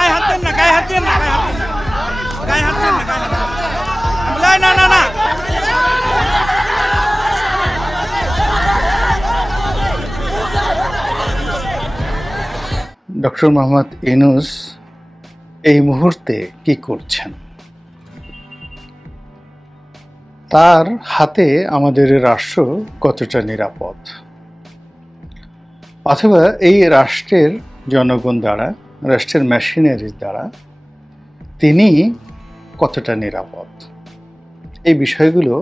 গায়ে হাত দেন না, গায়ে হাত দেন না, গায়ে হাত দেন না, গায়ে হাত দেন না, না না না। ডক্টর মোহাম্মদ ইউনূস এই মুহূর্তে কি করছেন? তার হাতে আমাদের রাষ্ট্র কতটা নিরাপদ, অথবা এই রাষ্ট্রের জনগণ দ্বারা, রাষ্ট্রের মেশিনারি দ্বারা তিনি কতটা নিরাপদ, এই বিষয়গুলো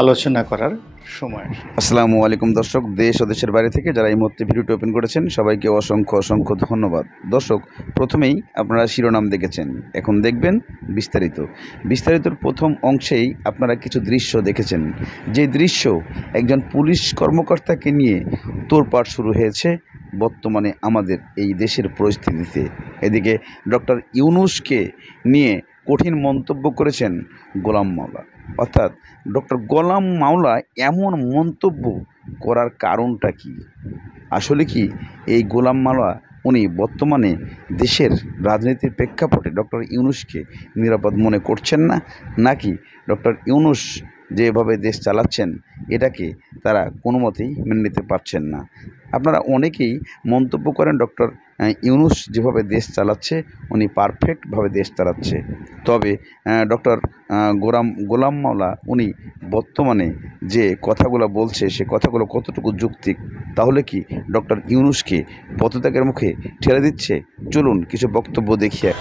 আলোচনা করার সময়। আসসালামু আলাইকুম দর্শক, দেশ ও দেশের বাইরে থেকে যারা এই মুহূর্তে ভিডিওটি ওপেন করেছেন সবাইকে অসংখ্য অসংখ্য ধন্যবাদ। দর্শক, প্রথমেই আপনারা শিরোনাম দেখেছেন, এখন দেখবেন বিস্তারিতর প্রথম অংশেই আপনারা কিছু দৃশ্য দেখেছেন, যে দৃশ্য একজন পুলিশ কর্মকর্তাকে নিয়ে তোড়পাড় শুরু হয়েছে বর্তমানে আমাদের এই দেশের পরিস্থিতিতে। এদিকে ডক্টর ইউনূসকে নিয়ে কঠিন মন্তব্য করেছেন গোলাম মাওলা। অর্থাৎ ডক্টর গোলাম মাওলা এমন মন্তব্য করার কারণটা কি? আসলে কি এই গোলাম মাওলা উনি বর্তমানে দেশের রাজনীতির প্রেক্ষাপটে ডক্টর ইউনূসকে নিরাপদ মনে করছেন না, নাকি ডক্টর ইউনূস যেভাবে দেশ চালাচ্ছেন এটাকে তারা কোনো মতেই মেনে নিতে পারছেন না? আপনারা অনেকেই মন্তব্য করেন ডক্টর ইউনূস যেভাবে দেশ চালাচ্ছে উনি পারফেক্টভাবে দেশ চালাচ্ছে, তবে ডক্টর গোলাম মাওলা উনি বর্তমানে যে কথাগুলো বলছে সে কথাগুলো কতটুকু যৌক্তিক? তাহলে কি ডক্টর ইউনূসকে পদত্যাগের মুখে ঠেলে দিচ্ছে? চলুন কিছু বক্তব্য দেখিয়ে।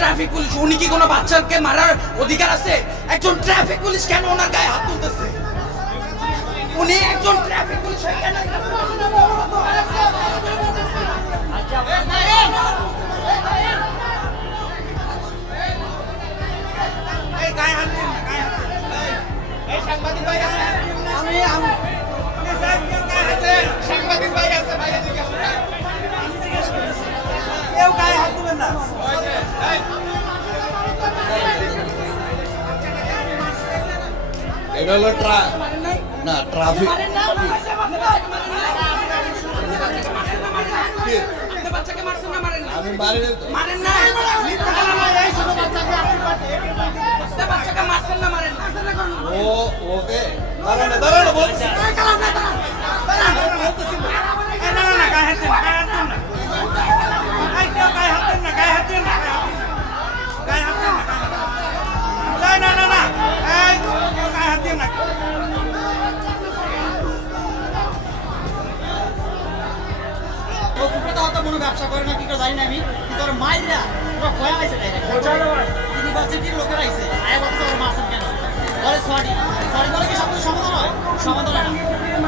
ট্রাফিক পুলিশ, উনি কি কোনো বাচ্চাকে মারার অধিকার আছে? একজন ট্রাফিক পুলিশ কেন ওনার গায়ে হাত তুলতেছে? উনি একজন ট্রাফিক পুলিশ সাংবাদিক ভাই আছে, সাংবাদিক ভাই আছে, কেউ গায়ে হাত দিবেন না। এটা হলো ট্রাফিক। আমি মারেন না, ওকে দাঁড়ানো বলছি। ব্যবসা করে না কি করে জানি না আমি, কিন্তু ওর মাইরা পুরো খয়া আছে ইউনিভার্সিটির লোকেরা আইছে আয় বলছে ওর মারছেন কেন, বলে সরি বলে কি সব সমাধান হয়? সমাধান হয় না,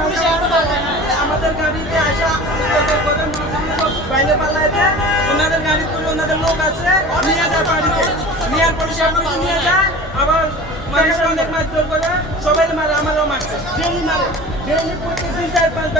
পুলিশ এত পারে না। আমাদের গাড়িতে আসা বাইরে পাল্লাইতে ওনাদের গাড়ি করে ওনাদের লোক আছে নিয়ে যায় বাড়িতে, নিয়ে পুলিশ নিয়ে যায়, আবার মানুষের অনেক মারধর করে, সবাই মারে, আমারও মারছে, ডেলি মারে, ডেলি প্রত্যেকদিন 4-5 বার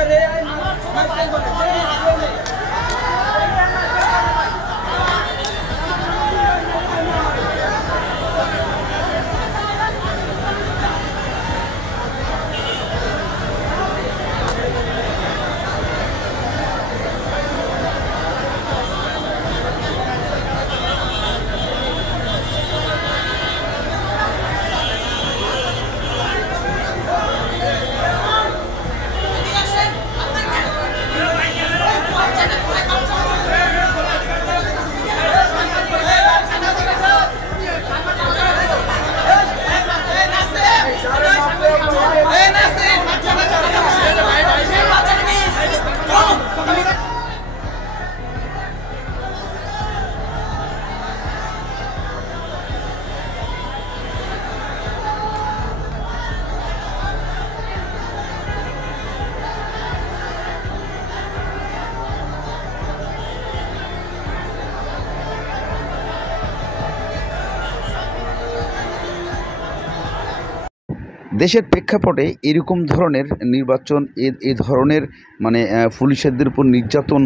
দেশের প্রেক্ষাপটে এরকম ধরনের নির্বাচন, এই ধরনের মানে পুলিশদের উপর নির্যাতন,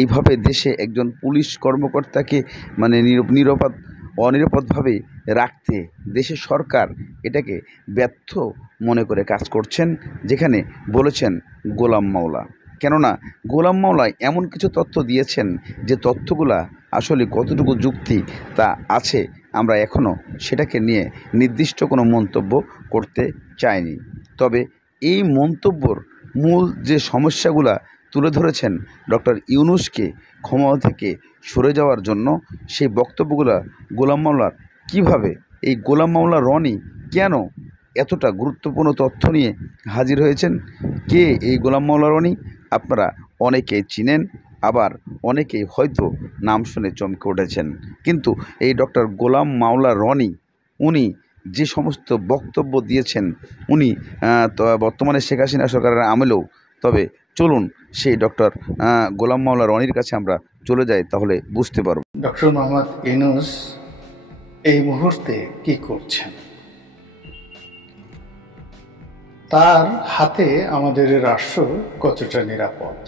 এইভাবে দেশে একজন পুলিশ কর্মকর্তাকে মানে অনিরাপদভাবে রাখতে দেশের সরকার এটাকে ব্যর্থ মনে করে কাজ করছেন, যেখানে বলেছেন গোলাম মাওলা। কেননা গোলাম মাওলা এমন কিছু তথ্য দিয়েছেন যে তথ্যগুলা আসলে কতটুকু যুক্তি তা আছে আমরা এখনও সেটাকে নিয়ে নির্দিষ্ট কোনো মন্তব্য করতে চাইনি। তবে এই মন্তব্যর মূল যে সমস্যাগুলা তুলে ধরেছেন ডক্টর ইউনূসকে ক্ষমতা থেকে সরে যাওয়ার জন্য, সেই বক্তব্যগুলা গোলাম মাওলার কীভাবে, এই গোলাম মাওলা রনি কেন এতটা গুরুত্বপূর্ণ তথ্য নিয়ে হাজির হয়েছেন, কে এই গোলাম মাওলা রনি, আপনারা অনেকেই চিনেন, আবার অনেকেই হয়তো নাম শুনে চমকে উঠেছেন। কিন্তু এই ডক্টর গোলাম মাওলা রনি উনি যে সমস্ত বক্তব্য দিয়েছেন, উনি বর্তমানে শেখ হাসিনা সরকারের আমলেও, তবে চলুন সেই ডক্টর গোলাম মাওলা রনির কাছে আমরা চলে যাই, তাহলে বুঝতে পারব ডক্টর মোহাম্মদ ইউনূস এই মুহূর্তে কি করছেন। তার হাতে আমাদের রাষ্ট্র কতটা নিরাপদ,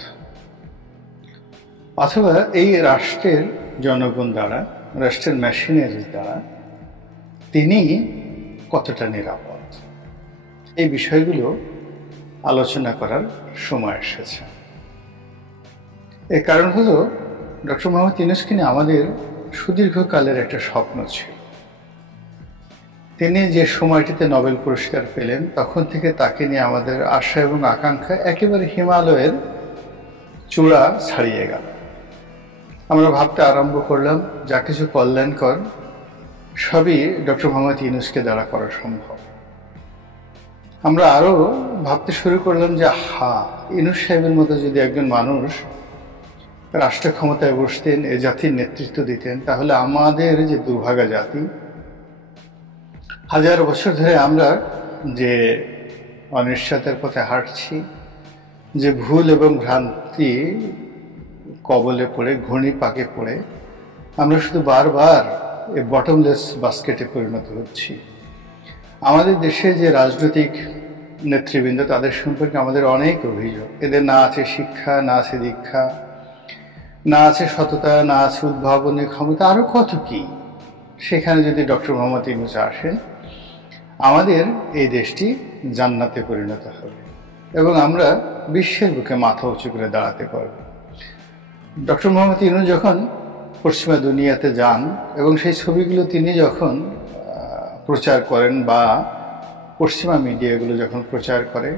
অথবা এই রাষ্ট্রের জনগণ দ্বারা, রাষ্ট্রের মেশিনারি দ্বারা তিনি কতটা নিরাপদ, এই বিষয়গুলো আলোচনা করার সময় এসেছে। এর কারণ হলো ডক্টর মোহাম্মদ ইউনূসকে নিয়ে আমাদের সুদীর্ঘকালের একটা স্বপ্ন ছিল। তিনি যে সময়টিতে নোবেল পুরস্কার পেলেন, তখন থেকে তাকে নিয়ে আমাদের আশা এবং আকাঙ্ক্ষা একেবারে হিমালয়ের চূড়া ছাড়িয়ে গেল। আমরা ভাবতে আরম্ভ করলাম যা কিছু কল্যাণকর সবই ডক্টর মোহাম্মদ ইউনূসকে দ্বারা করা সম্ভব। আমরা আরও ভাবতে শুরু করলাম যে ইউনূস সাহেবের মতো যদি একজন মানুষ রাষ্ট্র ক্ষমতায় বসতেন, এ জাতির নেতৃত্ব দিতেন, তাহলে আমাদের যে দুর্ভাগা জাতি, হাজার বছর ধরে আমরা যে অনিশ্চয়তার পথে হাঁটছি, যে ভুল এবং ভ্রান্তি কবলে পড়ে, ঘূর্ণি পাকে পড়ে আমরা শুধু বারবার এই বটমলেস বাস্কেটে পরিণত হচ্ছি। আমাদের দেশে যে রাজনৈতিক নেতৃবৃন্দ, তাদের সম্পর্কে আমাদের অনেক অভিযোগ। এদের না আছে শিক্ষা, না আছে দীক্ষা, না আছে সততা, না আছে উদ্ভাবনী ক্ষমতা, আরও কত কি। সেখানে যদি ডক্টর মোহাম্মদ ইউনূস আসেন, আমাদের এই দেশটি জান্নাতে পরিণত হবে এবং আমরা বিশ্বের বুকে মাথা উঁচু করে দাঁড়াতে পারব। ডক্টর মোহাম্মদ ইউনূস যখন পশ্চিমা দুনিয়াতে যান এবং সেই ছবিগুলো তিনি যখন প্রচার করেন বা পশ্চিমা মিডিয়াগুলো যখন প্রচার করে,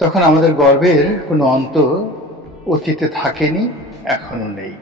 তখন আমাদের গর্বের কোনো অন্ত অতীতে থাকেনি, এখনো নেই।